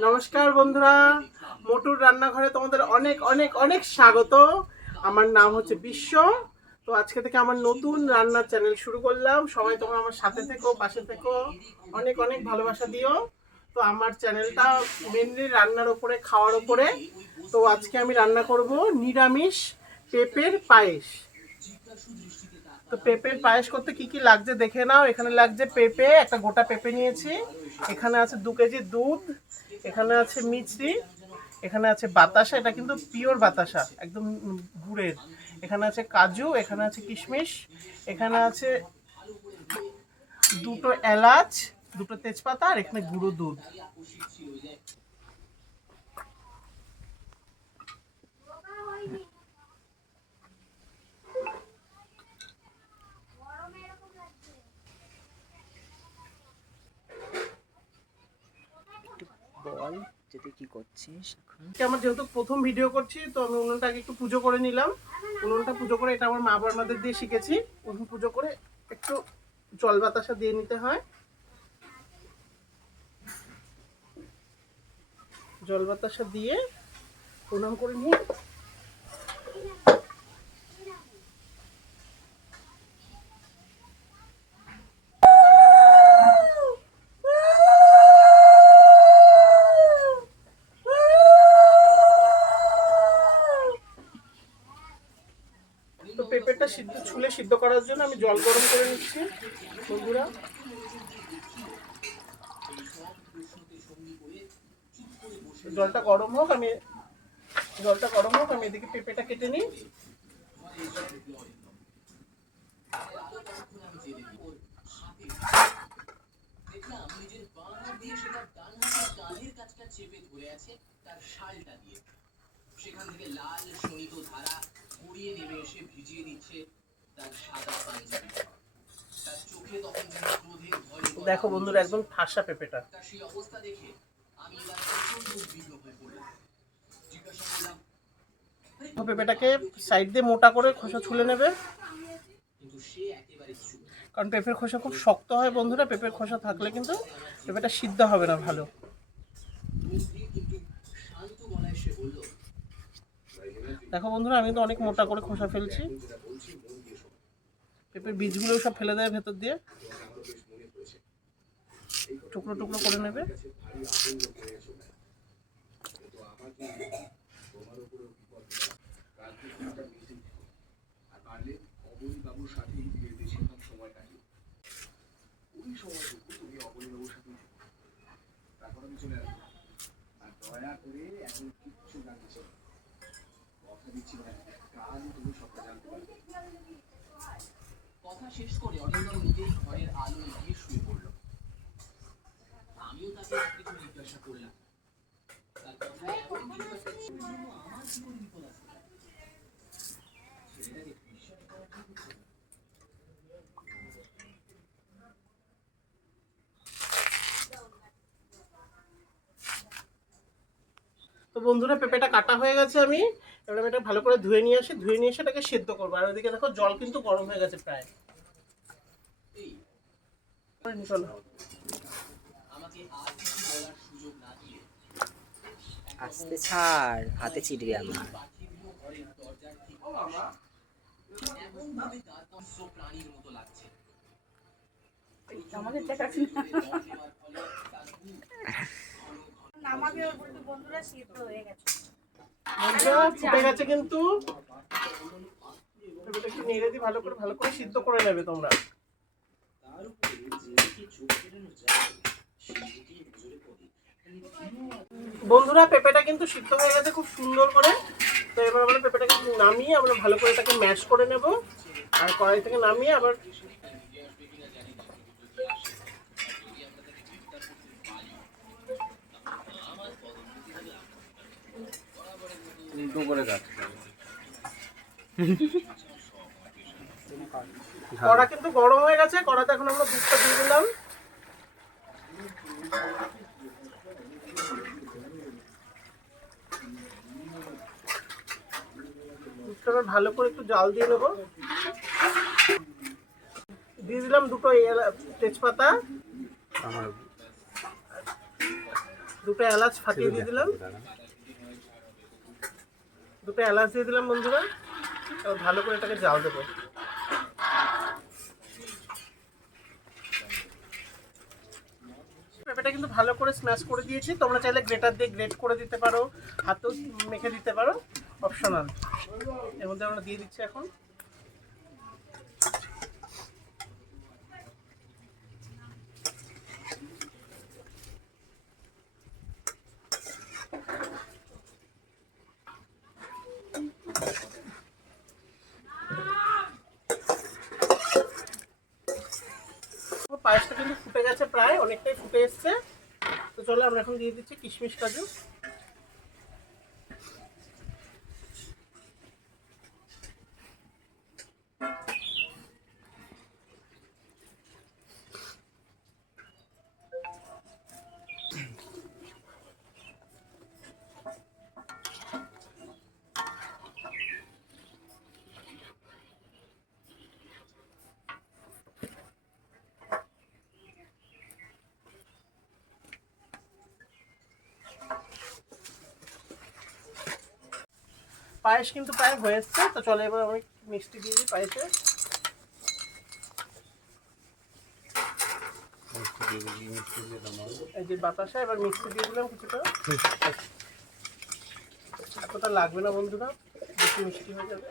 নমস্কার বন্ধুরা, মোটুর রান্নাঘরে তোমাদের অনেক অনেক অনেক স্বাগত। আমার নাম হচ্ছে বিশ্ব। তো আজকে থেকে আমার নতুন রান্নার চ্যানেল শুরু করলাম। সবাই তোমরা আমার সাথে থেকো, পাশে থেকো, অনেক অনেক ভালোবাসা দিও। তো আমার চ্যানেলটা মেনলি রান্নার ওপরে, খাওয়ার ওপরে। তো আজকে আমি রান্না করব নিরামিষ পেঁপের পায়েস। তো পেঁপের পায়েস করতে কি কি লাগছে দেখে নাও। এখানে লাগছে পেঁপে, একটা গোটা পেঁপে নিয়েছি। এখানে আছে 2 কেজি দুধ। এখানে আছে মিছরি। এখানে আছে বাতাসা, এটা কিন্তু পিওর বাতাসা, একদম গুড়ের। এখানে আছে কাজু, এখানে আছে কিশমিশ, এখানে আছে দুটো এলাচ, দুটো তেজপাতা, আর এখানে গুঁড়ো দুধ। বল যেতে কি করছিস এখন? আমার যেহেতু প্রথম ভিডিও করছি, তো আমি উনুনটাকে একটু পুজো করে নিলাম। উনুনটা পুজো করে, এটা আমার মা বাবাদের দিয়ে শিখেছি। উনুন পুজো করে একটু জল বাতাসা দিয়ে নিতে হয়। জল বাতাসা দিয়ে প্রণাম করে নিয়ে তো পেঁপেটা সিদ্ধ করার জন্য আমি জল গরম করে নিচ্ছি বন্ধুরা। জলটা গরম হোক, আমি এদিকে পেঁপেটা কেটে নিই। সেখান থেকে লাল শোণিত ধারা গড়িয়ে নেমে এসে ভিজিয়ে দিচ্ছে তার সাদা পাঞ্জাবি। তার চোখে তখন ক্রোধের ভয়। দেখো বন্ধুরা, একদম ঠাসা পেঁপেটা। তার সেই অবস্থা দেখে আমি এবার প্রচন্ড উদ্বিগ্ন হয়ে পড়লাম। জিজ্ঞাসা করলাম, পেঁপেটাকে সাইড দিয়ে মোটা করে খোসা ছুলে নেবে। কিন্তু সে একেবারে চুপ, কারণ পেঁপের খোসা খুব শক্ত হয় বন্ধুরা। পেঁপের খোসা থাকলে কিন্তু পেঁপেটা সিদ্ধ হবে না ভালো। কিন্তু শান্ত গলায় সে বলল, দেখো বন্ধুরা, আমি তো অনেক মোটা করে খোসা ফেলছি। পেঁপের বীজগুলো সব ফেলে দেয় ভেতর দিয়ে, টুকরো টুকরো করে নেবে। কথা শেষ করে অরিন্দম নিজেই ঘরের আলো নিভিয়ে শুয়ে পড়ল। আমিও তাকে কিছু জিজ্ঞাসা করলাম। তার কথায় এমন কিছু একটা ছিল জন্য আমার জীবনে বিপদ আসতে পারে। ছেলেটাকে বিশ্বাস করা ঠিক হচ্ছে না। তো বন্ধুরা, পেঁপেটা কাটা হয়ে গেছে। আমি এবার এটা ভালো করে ধুয়ে নিয়ে এসে এটাকে সেদ্ধ করবো। আর ওইদিকে দেখো জল কিন্তু গরম হয়ে গেছে প্রায়। চলো। আস্তে ছাড়, হাতে ছিটবে আমার। আমাদের দেখাচ্ছি না, আমাকে বলতে বন্ধুরা সিদ্ধ হয়ে গেছে। বন্ধুরা ফুটে গেছে কিন্তু। এটা একটু নেড়ে দিয়ে ভালো করে সিদ্ধ করে নেবে তোমরা। বন্ধুরা, পেঁপেটা কিন্তু সিদ্ধ হয়ে গেছে খুব সুন্দর করে। তো এবার আমরা পেঁপেটাকে নামিয়ে আমরা ভালো করে এটাকে ম্যাশ করে নেব। আর কড়াই থেকে নামিয়ে আবার কড়া কিন্তু গরম হয়ে গেছে। কড়াতে এখন আমরা দুধটা দিয়ে দিলাম। দুধটা ভালো করে একটু জাল দিয়ে নেবো। দিয়ে দিলাম দুটো তেজপাতা, দুটো এলাচ ফাটিয়ে দিয়ে দিলাম, দুটো এলাচ দিয়ে দিলাম বন্ধুরা। এবার ভালো করে এটাকে জাল দেবো। পেঁপেটা কিন্তু ভালো করে স্ম্যাশ করে দিয়েছি, তোমরা চাইলে গ্রেটার দিয়ে গ্রেট করে দিতে পারো, হাতেও মেখে দিতে পারো, অপশনাল। এর মধ্যে আমরা দিয়ে দিচ্ছি এখন পায়েসটা কিন্তু ফুটে গেছে, প্রায় অনেকটাই ফুটে এসছে। তো চলো আমরা এখন দিয়ে দিচ্ছি কিশমিশ কাজু। পায়েস কিন্তু প্রায় হয়ে এসছে। তো চলো এবার আমি মিষ্টি দিয়ে দিই পায়েসে। এই যে বাতাসা, এবার মিষ্টি দিয়ে দিলাম কিছুটা। এতটা লাগবে না বন্ধুরা, বেশি মিষ্টি হয়ে যাবে,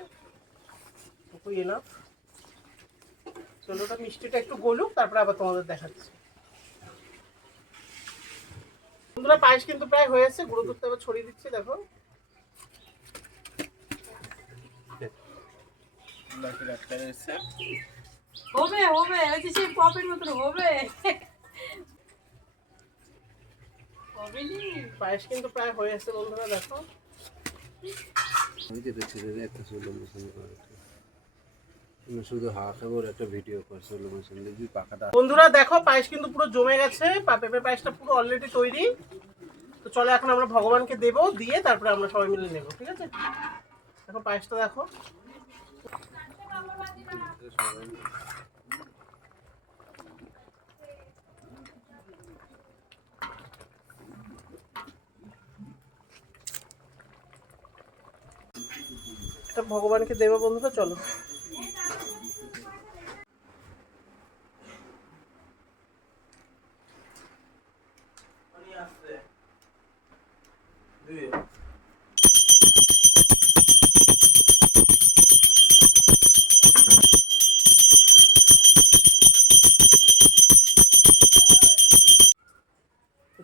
ওই এনাফ। চলো ওটা মিষ্টিটা একটু গলুক, তারপরে আবার তোমাদের দেখাচ্ছি। বন্ধুরা পায়েস কিন্তু প্রায় হয়ে এসছে, গুঁড়ো দুধটা আবার ছড়িয়ে দিচ্ছি, দেখো। হবে হবে, ওই যে সেই পপের মতন হবে। পায়েস কিন্তু প্রায় হয়ে এসছে বন্ধুরা, দেখো। শুধু হাত করে একটা ভিডিও করছে দেখবি পাখাটা। বন্ধুরা দেখো পায়েস কিন্তু পুরো জমে গেছে, পেঁপে পায়েসটা পুরো অলরেডি তৈরি। তো চলো এখন আমরা ভগবানকে দেবো, দিয়ে তারপরে আমরা সবাই মিলে নেবো, ঠিক আছে? দেখো পায়েসটা দেখো। এটা ভগবানকে দেবো বন্ধুরা, চলো।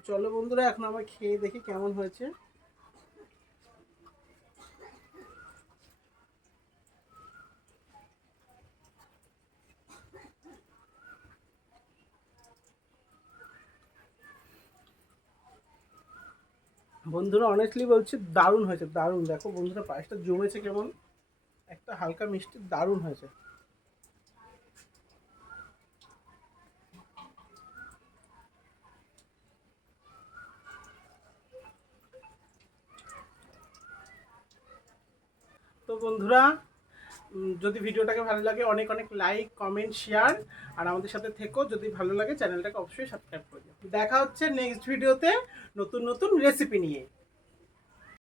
চলো বন্ধুরা এখন আমরা খেয়ে দেখি কেমন হয়েছে। বন্ধুরা অনেস্টলি বলছি দারুণ হয়েছে, দারুণ। দেখো বন্ধুরা পায়েসটা জমেছে কেমন, একটা হালকা মিষ্টি, দারুণ হয়েছে। তো বন্ধুরা যদি ভিডিওটাকে ভালো লাগে অনেক অনেক লাইক, কমেন্ট, শেয়ার, আর আমাদের সাথে থেকো। যদি ভালো লাগে চ্যানেলটাকে অবশ্যই সাবস্ক্রাইব করে দিও। দেখা হচ্ছে নেক্সট ভিডিওতে নতুন নতুন রেসিপি নিয়ে।